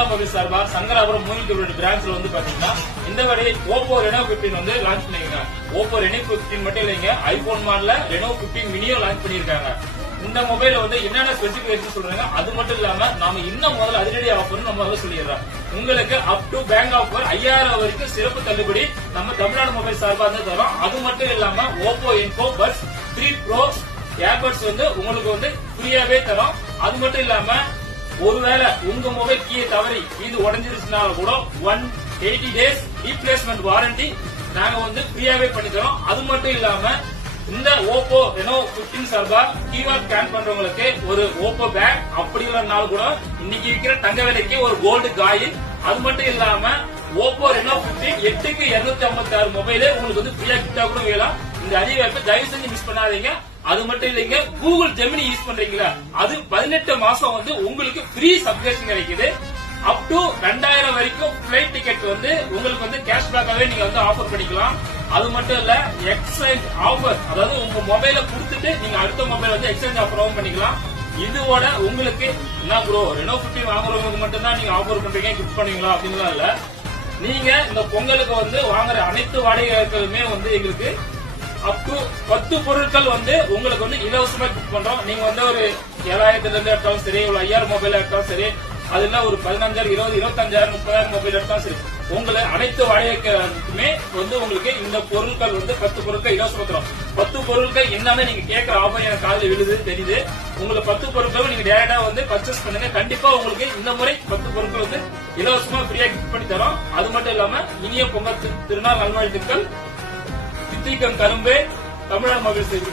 Tamil Nadu mobile சார்பா சங்கராபுரம் மூலிகை பிரான்ச்ல வந்து பாத்தீங்கன்னா இந்த மாதிரி ஓப்போ ரெனோ 15 வந்து லான்ச் பண்ணிருக்காங்க. ஓப்போ ரெனோ 15 மட்டும் இல்லைங்க, ஐபோன் மாடல்ல ரெனோ 15 மினியும் லான்ச் பண்ணிருக்காங்க. இந்த மொபைல் வந்து என்னென்ன ஸ்பெசிபிகேஷன் சொல்றாங்க, அது மட்டும் இல்லாம நாம இன்னும் முதல்ல அதிரடி ஆஃபர் நம்ம வந்து சொல்லிடுறோம். உங்களுக்கு அப் டு பேங்க் ஆஃபர் 5000 வரைக்கும் சிறப்பு தள்ளுபடி நம்ம தமிழ்நாடு மொபைல் சார்பா வந்து தரோம். அது மட்டும் இல்லாம ஓப்போ என்கோ பட்ஸ் 3 ப்ரோ ஏர்பட்ஸ் வந்து உங்களுக்கு வந்து ஃப்ரீயாவே தரோம். அது மட்டும் இல்லாம ஒருவேளை உங்க மொபைல் கீழே தவறி இது உடஞ்சிருச்சுனால கூட 180 days ரீப்ளேஸ்மெண்ட் வாரண்டி நாங்க வந்து ஃப்ரீயாவே பண்ணி தரோம். அது மட்டும் இல்லாம இந்த ஓப்போ ரெனோ 15 சார்பா கியூஆர் ஸ்கேன் பண்றவங்களுக்கு ஒரு ஓப்போ பேக், அப்படி இல்லைனால கூட இன்னைக்கு விற்கிற தங்க விலைக்கு ஒரு கோல்டு காயின். அது மட்டும் இல்லாம ஓப்போ ரெனோ 15 8க்கு 256 மொபைலே உங்களுக்கு வந்து ஃப்ரீயா கிட்டா கூட வேலாம். இந்த அரிய வாய்ப்பை தயவு செஞ்சு மிஸ் பண்ணாதீங்க. அது மட்டும் இல்லைங்க, கூகுள் ஜெமினி யூஸ் பண்றீங்களா, அது 18 மாசம் வந்து உங்களுக்கு ஃப்ரீ சப்ஸ்கிரிப்ஷன் கிடைக்குது. அப் டு 2000 வரைக்கும் பிளைட் டிக்கெட் வந்து உங்களுக்கு வந்து கேஷ்பேக்காவே நீங்க வந்து ஆஃபர் பண்ணிக்கலாம். அது மட்டும் இல்ல, எக்ஸ்சேஞ்ச் ஆஃபர், அதாவது உங்க மொபைல கொடுத்துட்டு நீங்க அடுத்த மொபைல் வந்து எக்ஸ்சேஞ்ச் ஆஃபரும் பண்ணிக்கலாம். இதோட உங்களுக்கு என்ன ப்ரோ ரெனோ 15 வாங்குறவங்களுக்கு மட்டும் தான் நீங்க ஆஃபர் பண்றீங்க, கிஃப்ட் பண்ணுவீங்களா அப்படின்லாம் இல்ல. நீங்க இந்த பொங்கலுக்கு வந்து வாங்குற அனைத்து வாடகைகளுமே வந்து எங்களுக்கு அப் டு 10 பொருட்கள் வந்து உங்களுக்கு வந்து இலவசமா கிஃப்ட் பண்றோம். நீங்க வந்து ஒரு 7000 இருந்து எடுத்தாலும் சரி, ஒரு 5000 மொபைல் எடுத்தாலும் சரி, அதுல ஒரு 15000 20 25000 30000 மொபைல் எடுத்தாலும் சரி, உங்களை அனைத்து வாடகைக்குமே வந்து உங்களுக்கு இந்த பொருட்கள் வந்து 10 பொருட்கள் இலவசமா தரும். 10 பொருட்கள் என்னன்னு நீங்க கேட்கிற ஆஃபர் எனக்கு காலையில் விழுது தெரியுது. உங்களுக்கு 10 பொருட்களும் நீங்க டேரக்டா வந்து பர்ச்சேஸ் பண்ணுங்க. கண்டிப்பா உங்களுக்கு இந்த முறை 10 பொருட்கள் வந்து இலவசமா ஃப்ரீயா கிஃப்ட் பண்ணி தரோம். அது மட்டும் இல்லாம இனிய பொங்கல் திருநாள் நல்வாழ்த்துக்கள். சித்திகம் கரும்பு தமிழ்நாடு மொபைல் செய்தி.